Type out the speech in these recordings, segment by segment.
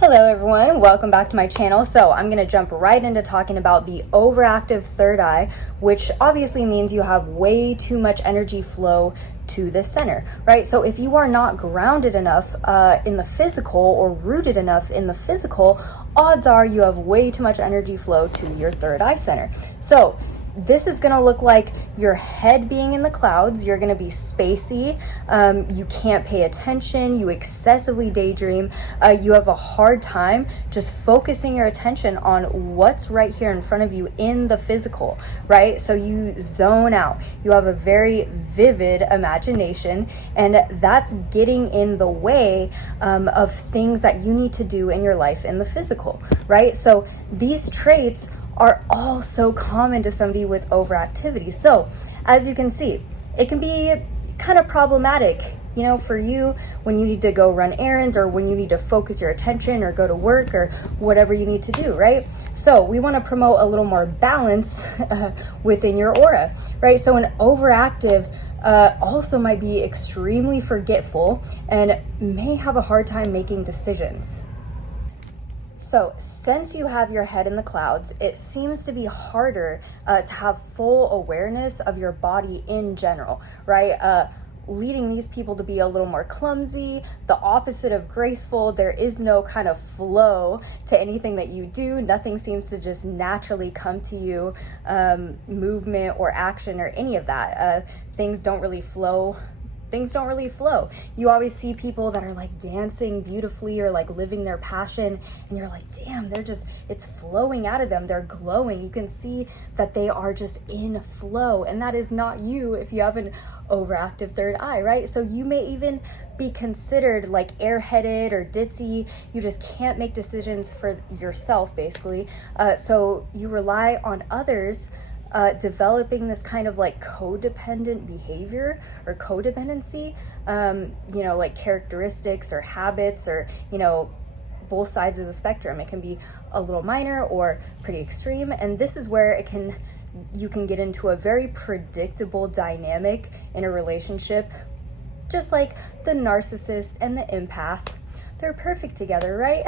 Hello everyone, welcome back to my channel. So I'm going to jump right into talking about the overactive third eye, which obviously means you have way too much energy flow to the center, right? So if you are not grounded enough in the physical or rooted enough in the physical, odds are you have way too much energy flow to your third eye center. So this is going to look like your head being in the clouds. You're going to be spacey. You can't pay attention. You excessively daydream. You have a hard time just focusing your attention on what's right here in front of you in the physical, right? So you zone out. You have a very vivid imagination, and that's getting in the way of things that you need to do in your life in the physical, right? So these traits are all so common to somebody with overactivity. So as you can see, it can be kind of problematic, you know, for you when you need to go run errands or when you need to focus your attention or go to work or whatever you need to do, right? So we want to promote a little more balance within your aura, right? So an overactive also might be extremely forgetful and may have a hard time making decisions. So since you have your head in the clouds, it seems to be harder to have full awareness of your body in general, right? Leading these people to be a little more clumsy, the opposite of graceful. There is no kind of flow to anything that you do. Nothing seems to just naturally come to you, movement or action or any of that. Things don't really flow. You always see people that are like dancing beautifully or like living their passion, and you're like, damn, it's flowing out of them. They're glowing. You can see that they are just in flow, and that is not you if you have an overactive third eye, right? So you may even be considered like airheaded or ditzy. You just can't make decisions for yourself, basically. So you rely on others developing this kind of like codependent behavior or codependency, you know, like characteristics or habits or, you know, both sides of the spectrum. It can be a little minor or pretty extreme. And this is where you can get into a very predictable dynamic in a relationship, just like the narcissist and the empath. They're perfect together, right?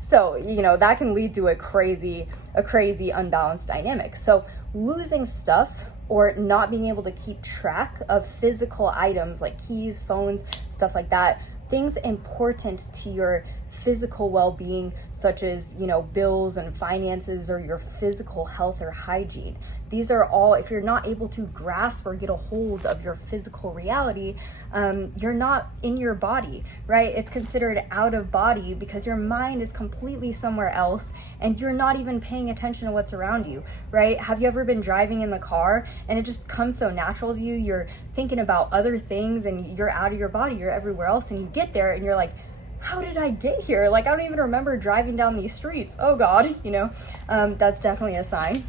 So, you know, that can lead to a crazy unbalanced dynamic. So losing stuff or not being able to keep track of physical items like keys, phones, stuff like that, things important to your physical well-being, such as, you know, bills and finances or your physical health or hygiene. These are all, if you're not able to grasp or get a hold of your physical reality, you're not in your body, right? It's considered out of body because your mind is completely somewhere else and you're not even paying attention to what's around you, right? Have you ever been driving in the car and it just comes so natural to you? You're thinking about other things and you're out of your body, you're everywhere else, and you get there and you're like, how did I get here? Like, I don't even remember driving down these streets. Oh God, you know, that's definitely a sign.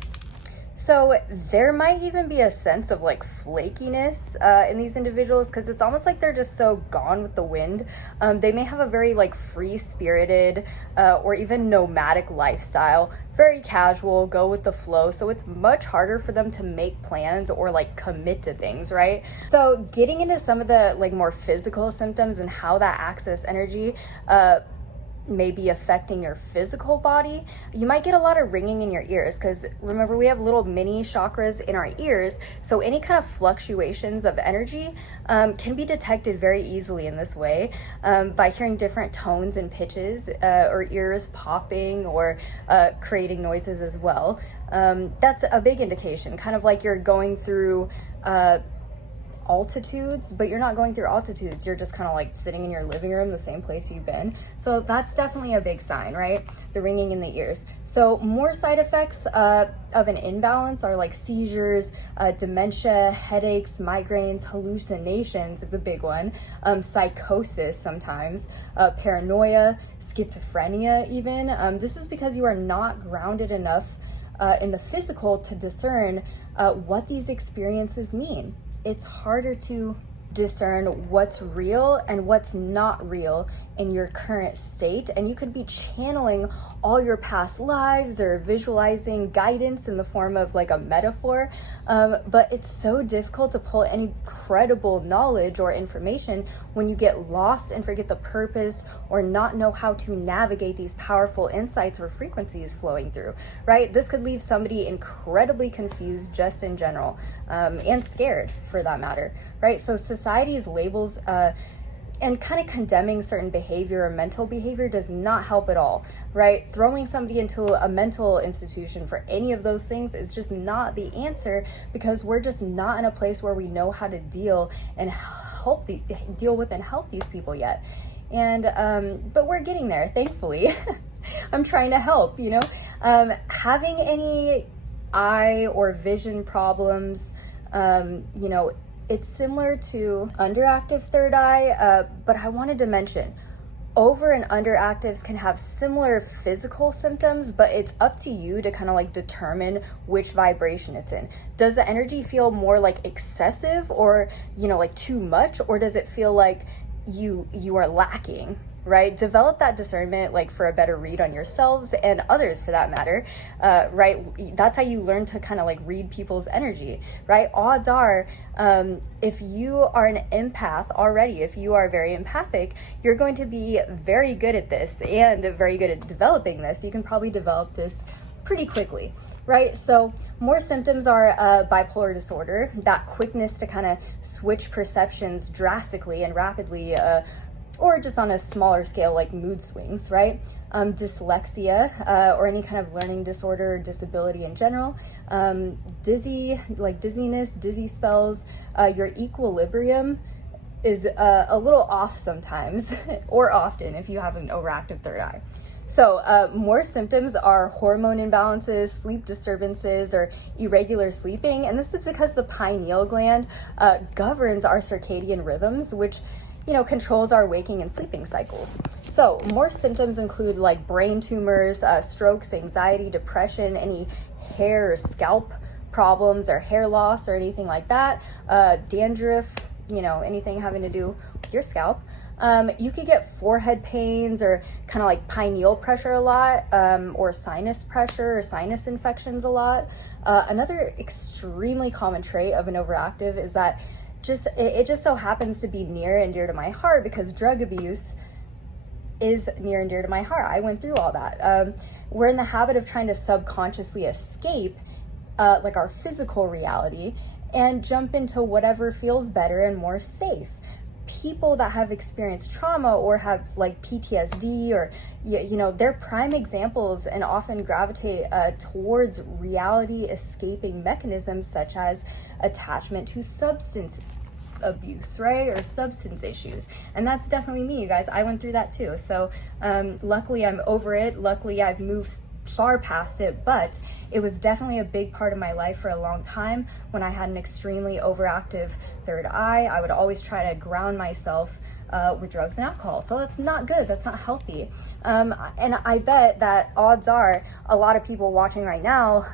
So there might even be a sense of like flakiness in these individuals because it's almost like they're just so gone with the wind. They may have a very like free-spirited or even nomadic lifestyle, very casual, go with the flow. So it's much harder for them to make plans or like commit to things, right? So getting into some of the like more physical symptoms and how that access energy may be affecting your physical body. You might get a lot of ringing in your ears because remember, we have little mini chakras in our ears. So any kind of fluctuations of energy can be detected very easily in this way by hearing different tones and pitches or ears popping or creating noises as well. That's a big indication, kind of like you're going through altitudes, but you're not going through altitudes. You're just kind of like sitting in your living room, the same place you've been. So that's definitely a big sign, right? The ringing in the ears. So more side effects of an imbalance are like seizures, dementia, headaches, migraines, hallucinations. It's a big one. Psychosis sometimes, paranoia, schizophrenia even. This is because you are not grounded enough in the physical to discern what these experiences mean. It's harder to discern what's real and what's not real in your current state, and you could be channeling all your past lives or visualizing guidance in the form of like a metaphor, but it's so difficult to pull any credible knowledge or information when you get lost and forget the purpose or not know how to navigate these powerful insights or frequencies flowing through, right? This could leave somebody incredibly confused just in general, and scared for that matter, right? So society's labels and kind of condemning certain behavior or mental behavior does not help at all, right? Throwing somebody into a mental institution for any of those things is just not the answer, because we're just not in a place where we know how to deal with and help these people yet. And but we're getting there, thankfully. I'm trying to help, you know. Having any eye or vision problems, you know, it's similar to underactive third eye, but I wanted to mention over and underactives can have similar physical symptoms, but it's up to you to kind of like determine which vibration it's in. Does the energy feel more like excessive, or, you know, like too much, or does it feel like you are lacking, right? Develop that discernment, like for a better read on yourselves and others for that matter, right? That's how you learn to kind of like read people's energy, right? Odds are, if you are an empath already, if you are very empathic, you're going to be very good at this and very good at developing this. You can probably develop this pretty quickly, right? So more symptoms are bipolar disorder, that quickness to kind of switch perceptions drastically and rapidly, or just on a smaller scale, like mood swings, right? Dyslexia, or any kind of learning disorder or disability in general. Dizziness, dizzy spells. Your equilibrium is a little off sometimes, or often if you have an overactive third eye. So more symptoms are hormone imbalances, sleep disturbances, or irregular sleeping. And this is because the pineal gland governs our circadian rhythms, which, you know, controls our waking and sleeping cycles. So more symptoms include like brain tumors, strokes, anxiety, depression, any hair or scalp problems or hair loss or anything like that, dandruff, you know, anything having to do with your scalp. You could get forehead pains or kind of like pineal pressure a lot, or sinus pressure or sinus infections a lot. Another extremely common trait of an overactive is that it just so happens to be near and dear to my heart, because drug abuse is near and dear to my heart. I went through all that. We're in the habit of trying to subconsciously escape like our physical reality and jump into whatever feels better and more safe. People that have experienced trauma or have like PTSD, or you know, they're prime examples and often gravitate towards reality escaping mechanisms such as attachment to substance abuse, right, or substance issues. And that's definitely me, you guys. I went through that too. So luckily I'm over it. Luckily I've moved far past it, but it was definitely a big part of my life for a long time. When I had an extremely overactive third eye, I would always try to ground myself with drugs and alcohol. So that's not good. That's not healthy. And I bet that odds are a lot of people watching right now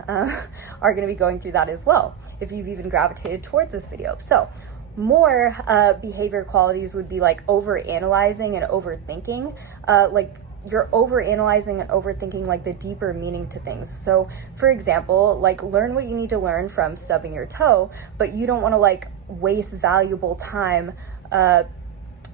are going to be going through that as well, if you've even gravitated towards this video. So more behavior qualities would be like over-analyzing and overthinking. Like you're over-analyzing and overthinking like the deeper meaning to things. So for example, like learn what you need to learn from stubbing your toe, but you don't want to like waste valuable time and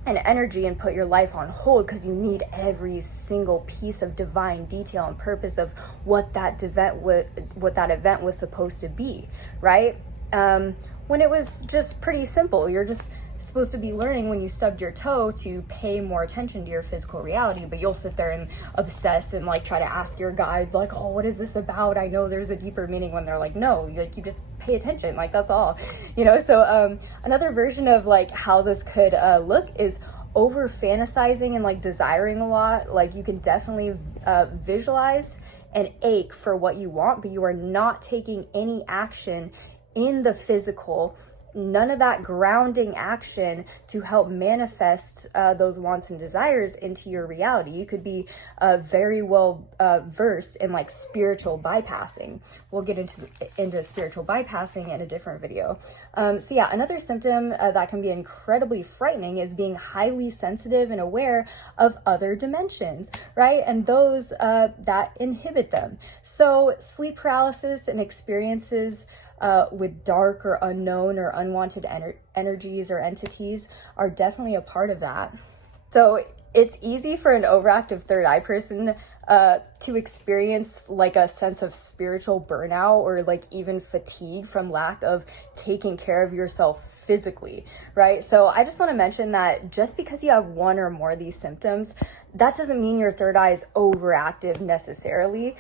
energy and put your life on hold because you need every single piece of divine detail and purpose of what that event was supposed to be, right? When it was just pretty simple. You're just supposed to be learning when you stubbed your toe to pay more attention to your physical reality, but you'll sit there and obsess and like try to ask your guides like, oh, what is this about? I know there's a deeper meaning, when they're like, no, like you just pay attention, like that's all, you know? So another version of like how this could look is over fantasizing and like desiring a lot. Like you can definitely visualize and ache for what you want, but you are not taking any action in the physical none of that grounding action to help manifest those wants and desires into your reality. You could be very well versed in like spiritual bypassing. We'll get into spiritual bypassing in a different video. So yeah, another symptom that can be incredibly frightening is being highly sensitive and aware of other dimensions, right? And those that inhibit them. So sleep paralysis and experiences with dark or unknown or unwanted energies or entities are definitely a part of that. So it's easy for an overactive third eye person to experience like a sense of spiritual burnout or like even fatigue from lack of taking care of yourself physically, right? So I just want to mention that just because you have one or more of these symptoms, that doesn't mean your third eye is overactive necessarily,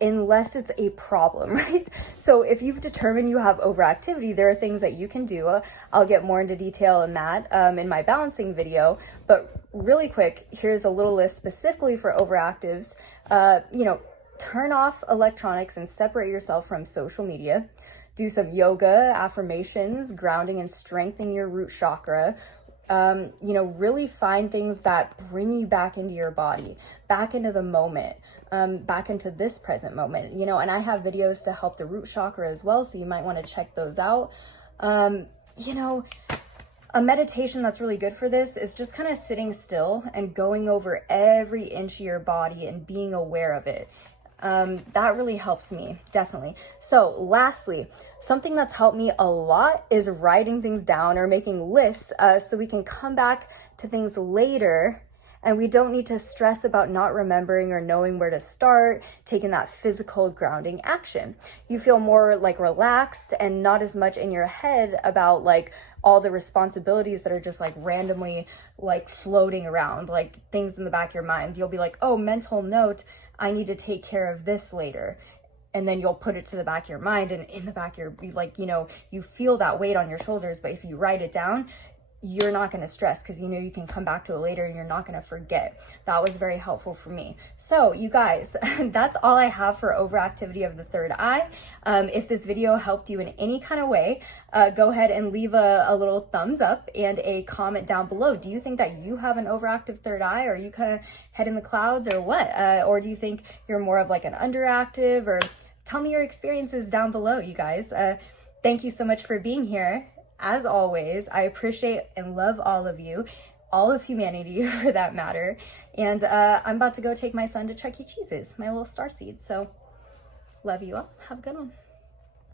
unless it's a problem, right? So if you've determined you have overactivity, there are things that you can do. I'll get more into detail in that in my balancing video, but really quick, here's a little list specifically for overactives. Turn off electronics and separate yourself from social media. Do some yoga, affirmations, grounding and strengthening your root chakra. Really find things that bring you back into your body, back into the moment, back into this present moment, and I have videos to help the root chakra as well. So you might want to check those out. A meditation that's really good for this is just kind of sitting still and going over every inch of your body and being aware of it. That really helps me, definitely. So lastly, something that's helped me a lot is writing things down or making lists so we can come back to things later and we don't need to stress about not remembering or knowing where to start, taking that physical grounding action. You feel more like relaxed and not as much in your head about like all the responsibilities that are just like randomly like floating around, like things in the back of your mind. You'll be like, oh, mental note, I need to take care of this later. And then you'll put it to the back of your mind, and in the back of your, like, you feel that weight on your shoulders. But if you write it down, you're not going to stress because you can come back to it later and you're not going to forget. That was very helpful for me. So you guys, that's all I have for overactivity of the third eye. If this video helped you in any kind of way, go ahead and leave a little thumbs up and a comment down below. Do you think that you have an overactive third eye, or are you kind of head in the clouds, or what? Or do you think you're more of like an underactive? Or tell me your experiences down below, you guys. Thank you so much for being here. As always, I appreciate and love all of you, all of humanity for that matter. And I'm about to go take my son to Chuck E. Cheese's, my little starseed. So love you all. Have a good one.